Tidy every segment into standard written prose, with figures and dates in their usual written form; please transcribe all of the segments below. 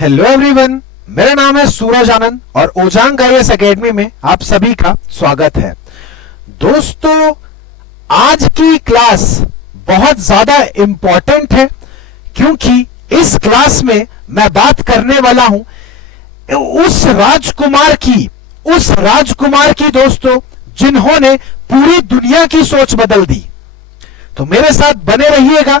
Hello everyone, मेरा नाम है सूरज आनंद और ओजांग आईएएस एकेडमी में आप सभी का स्वागत है। दोस्तों, आज की क्लास बहुत ज्यादा इंपॉर्टेंट है क्योंकि इस क्लास में मैं बात करने वाला हूं उस राजकुमार की दोस्तों, जिन्होंने पूरी दुनिया की सोच बदल दी। तो मेरे साथ बने रहिएगा।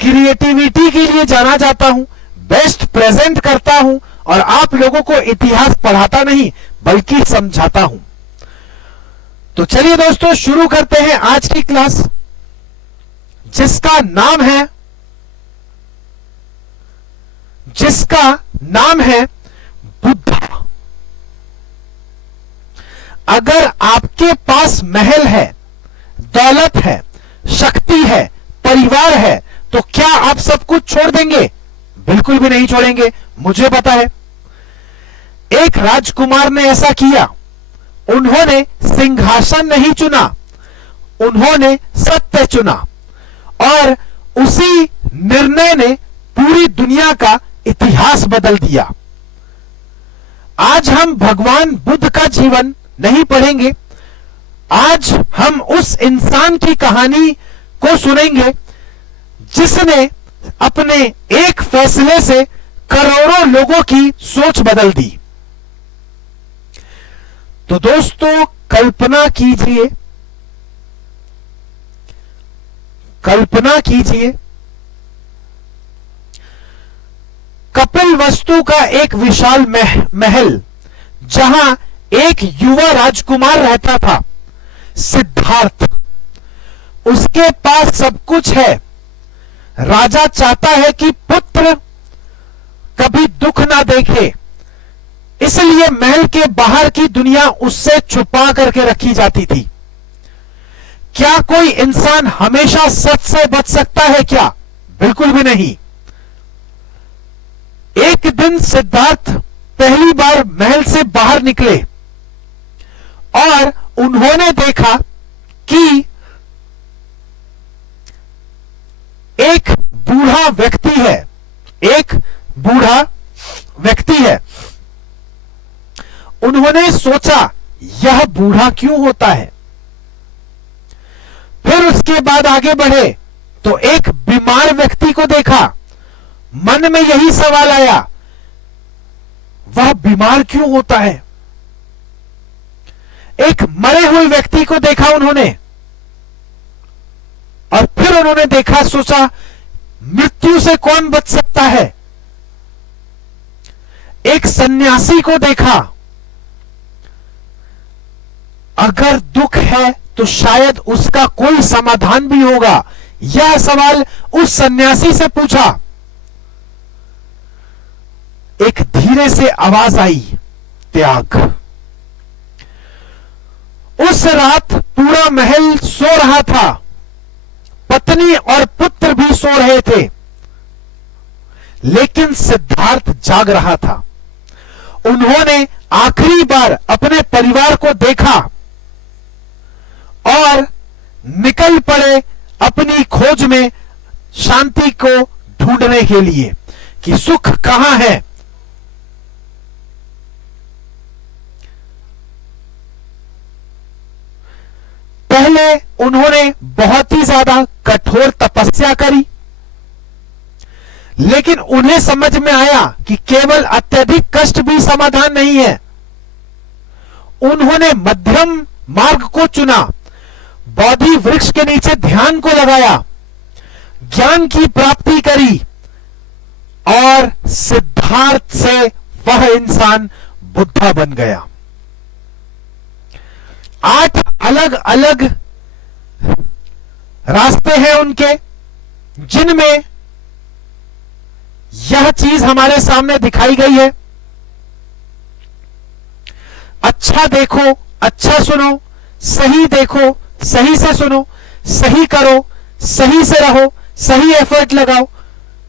क्रिएटिविटी के लिए जाना जाता हूं, बेस्ट प्रेजेंट करता हूं और आप लोगों को इतिहास पढ़ाता नहीं बल्कि समझाता हूं। तो चलिए दोस्तों, शुरू करते हैं आज की क्लास, जिसका नाम है बुद्धा। अगर आपके पास महल है, दौलत है, शक्ति है, परिवार है, तो क्या आप सब कुछ छोड़ देंगे? बिल्कुल भी नहीं छोड़ेंगे, मुझे पता है। एक राजकुमार ने ऐसा किया। उन्होंने सिंहासन नहीं चुना, उन्होंने सत्य चुना और उसी निर्णय ने पूरी दुनिया का इतिहास बदल दिया। आज हम भगवान बुद्ध का जीवन नहीं पढ़ेंगे, आज हम उस इंसान की कहानी को सुनेंगे जिसने अपने एक फैसले से करोड़ों लोगों की सोच बदल दी। तो दोस्तों, कल्पना कीजिए कपिलवस्तु का एक विशाल महल, जहां एक युवा राजकुमार रहता था, सिद्धार्थ। उसके पास सब कुछ है। राजा चाहता है कि पुत्र कभी दुख ना देखे, इसलिए महल के बाहर की दुनिया उससे छुपा करके रखी जाती थी। क्या कोई इंसान हमेशा सच से बच सकता है क्या? बिल्कुल भी नहीं। एक दिन सिद्धार्थ पहली बार महल से बाहर निकले और उन्होंने देखा कि एक बूढ़ा व्यक्ति है। उन्होंने सोचा, यह बूढ़ा क्यों होता है? फिर उसके बाद आगे बढ़े तो एक बीमार व्यक्ति को देखा। मन में यही सवाल आया, वह बीमार क्यों होता है? एक मरे हुए व्यक्ति को देखा उन्होंने और फिर उन्होंने देखा, सोचा, मृत्यु से कौन बच सकता है? एक सन्यासी को देखा। अगर दुख है तो शायद उसका कोई समाधान भी होगा। यह सवाल उस सन्यासी से पूछा। एक धीरे से आवाज आई, त्याग। उस रात पूरा महल सो रहा था, पत्नी और पुत्र भी सो रहे थे, लेकिन सिद्धार्थ जाग रहा था। उन्होंने आखिरी बार अपने परिवार को देखा और निकल पड़े अपनी खोज में शांति को ढूंढने के लिए कि सुख कहां है। पहले उन्होंने बहुत ही ज्यादा कठोर तपस्या करी, लेकिन उन्हें समझ में आया कि केवल अत्यधिक कष्ट भी समाधान नहीं है। उन्होंने मध्यम मार्ग को चुना, बोधि वृक्ष के नीचे ध्यान को लगाया, ज्ञान की प्राप्ति करी और सिद्धार्थ से वह इंसान बुद्धा बन गया। 8 अलग अलग रास्ते हैं उनके, जिनमें यह चीज हमारे सामने दिखाई गई है। अच्छा देखो, अच्छा सुनो, सही देखो, सही से सुनो, सही करो, सही से रहो, सही एफर्ट लगाओ,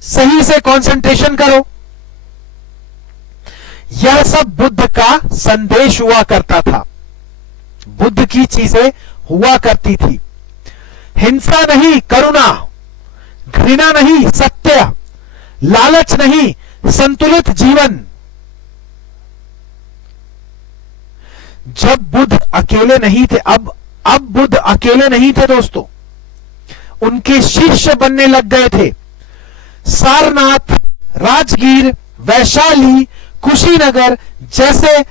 सही से कंसंट्रेशन करो। यह सब बुद्ध का संदेश हुआ करता था, बुद्ध की चीजें हुआ करती थी। हिंसा नहीं, करुणा, घृणा नहीं, सत्य, लालच नहीं, संतुलित जीवन। जब बुद्ध अकेले नहीं थे, अब बुद्ध अकेले नहीं थे दोस्तों, उनके शिष्य बनने लग गए थे। सारनाथ, राजगीर, वैशाली, कुशीनगर जैसे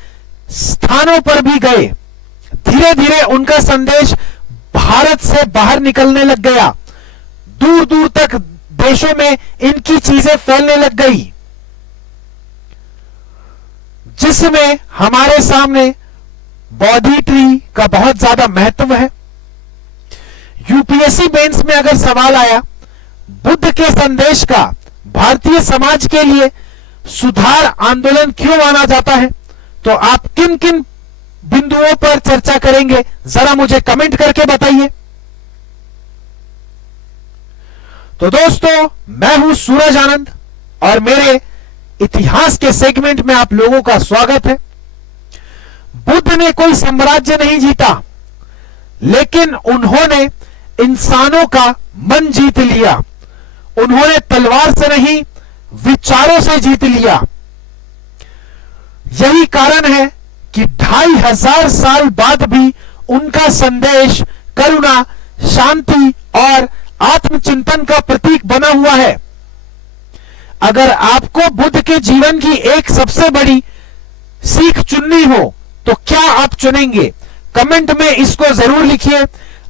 स्थानों पर भी गए। धीरे धीरे उनका संदेश भारत से बाहर निकलने लग गया। दूर दूर तक देशों में इनकी चीजें फैलने लग गई, जिसमें हमारे सामने बौद्धि ट्री का बहुत ज्यादा महत्व है। यूपीएससी मेंस में अगर सवाल आया बुद्ध के संदेश का भारतीय समाज के लिए सुधार आंदोलन क्यों माना जाता है, तो आप किन किन बिंदुओं पर चर्चा करेंगे, जरा मुझे कमेंट करके बताइए। तो दोस्तों, मैं हूं सूरज आनंद और मेरे इतिहास के सेगमेंट में आप लोगों का स्वागत है। बुद्ध ने कोई साम्राज्य नहीं जीता, लेकिन उन्होंने इंसानों का मन जीत लिया। उन्होंने तलवार से नहीं, विचारों से जीत लिया। यही कारण है कि 2500 साल बाद भी उनका संदेश करुणा, शांति और आत्मचिंतन का प्रतीक बना हुआ है। अगर आपको बुद्ध के जीवन की एक सबसे बड़ी सीख चुननी हो तो क्या आप चुनेंगे? कमेंट में इसको जरूर लिखिए।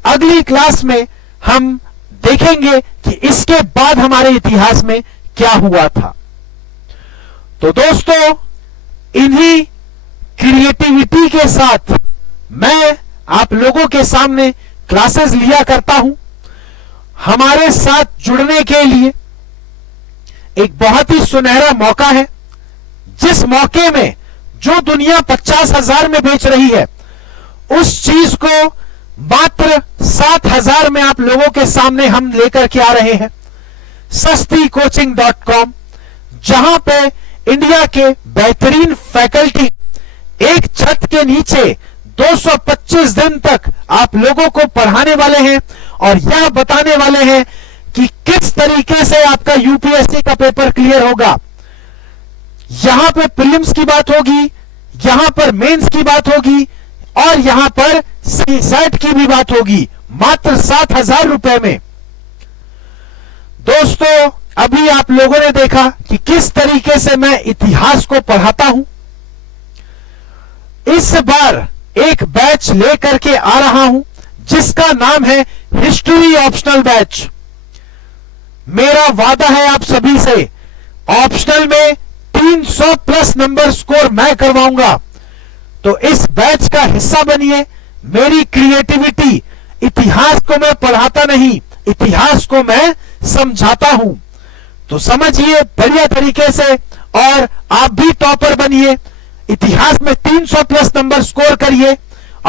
अगली क्लास में हम देखेंगे कि इसके बाद हमारे इतिहास में क्या हुआ था। तो दोस्तों, इन्हीं क्रिएटिविटी के साथ मैं आप लोगों के सामने क्लासेस लिया करता हूं। हमारे साथ जुड़ने के लिए एक बहुत ही सुनहरा मौका है, जिस मौके में जो दुनिया 50,000 में बेच रही है, उस चीज को मात्र 7,000 में आप लोगों के सामने हम लेकर के आ रहे हैं। SastiCoaching.com, जहां पे इंडिया के बेहतरीन फैकल्टी एक छत के नीचे 225 दिन तक आप लोगों को पढ़ाने वाले हैं और यह बताने वाले हैं कि किस तरीके से आपका यूपीएससी का पेपर क्लियर होगा। यहां पे प्रीलिम्स की बात होगी, यहां पर मेंस की बात होगी और यहां पर सेट की भी बात होगी, मात्र 7,000 रुपए में। दोस्तों, अभी आप लोगों ने देखा कि किस तरीके से मैं इतिहास को पढ़ाता हूं। इस बार एक बैच लेकर के आ रहा हूं जिसका नाम है हिस्ट्री ऑप्शनल बैच। मेरा वादा है आप सभी से, ऑप्शनल में 300 प्लस नंबर स्कोर मैं करवाऊंगा। तो इस बैच का हिस्सा बनिए। मेरी क्रिएटिविटी, इतिहास को मैं पढ़ाता नहीं, इतिहास को मैं समझाता हूं। तो समझिए बढ़िया तरीके से और आप भी टॉपर बनिए। इतिहास में 300 प्लस नंबर स्कोर करिए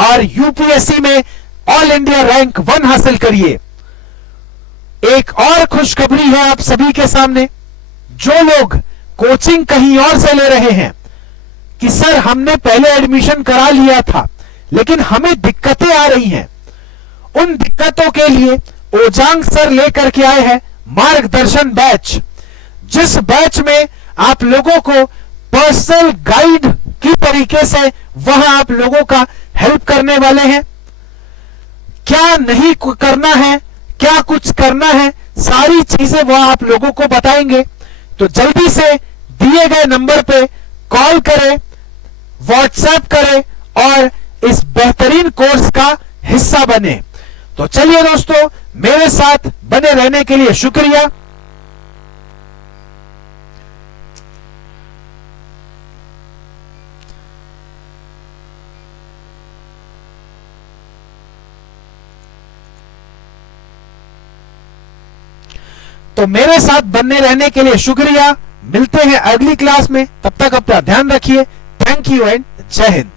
और यूपीएससी में ऑल इंडिया रैंक 1 हासिल करिए। एक और खुशखबरी है आप सभी के सामने। जो लोग कोचिंग कहीं और से ले रहे हैं कि सर हमने पहले एडमिशन करा लिया था लेकिन हमें दिक्कतें आ रही हैं, उन दिक्कतों के लिए ओजांग सर लेकर के आए हैं मार्गदर्शन बैच, जिस बैच में आप लोगों को पर्सनल गाइड की तरीके से वह आप लोगों का हेल्प करने वाले हैं। क्या नहीं करना है, क्या कुछ करना है, सारी चीजें वह आप लोगों को बताएंगे। तो जल्दी से दिए गए नंबर पे कॉल करें, व्हाट्सएप करें और इस बेहतरीन कोर्स का हिस्सा बने। तो चलिए दोस्तों, मेरे साथ बने रहने के लिए शुक्रिया। तो मेरे साथ बनने रहने के लिए शुक्रिया। मिलते हैं अगली क्लास में, तब तक अपना ध्यान रखिए। थैंक यू एंड जय हिंद।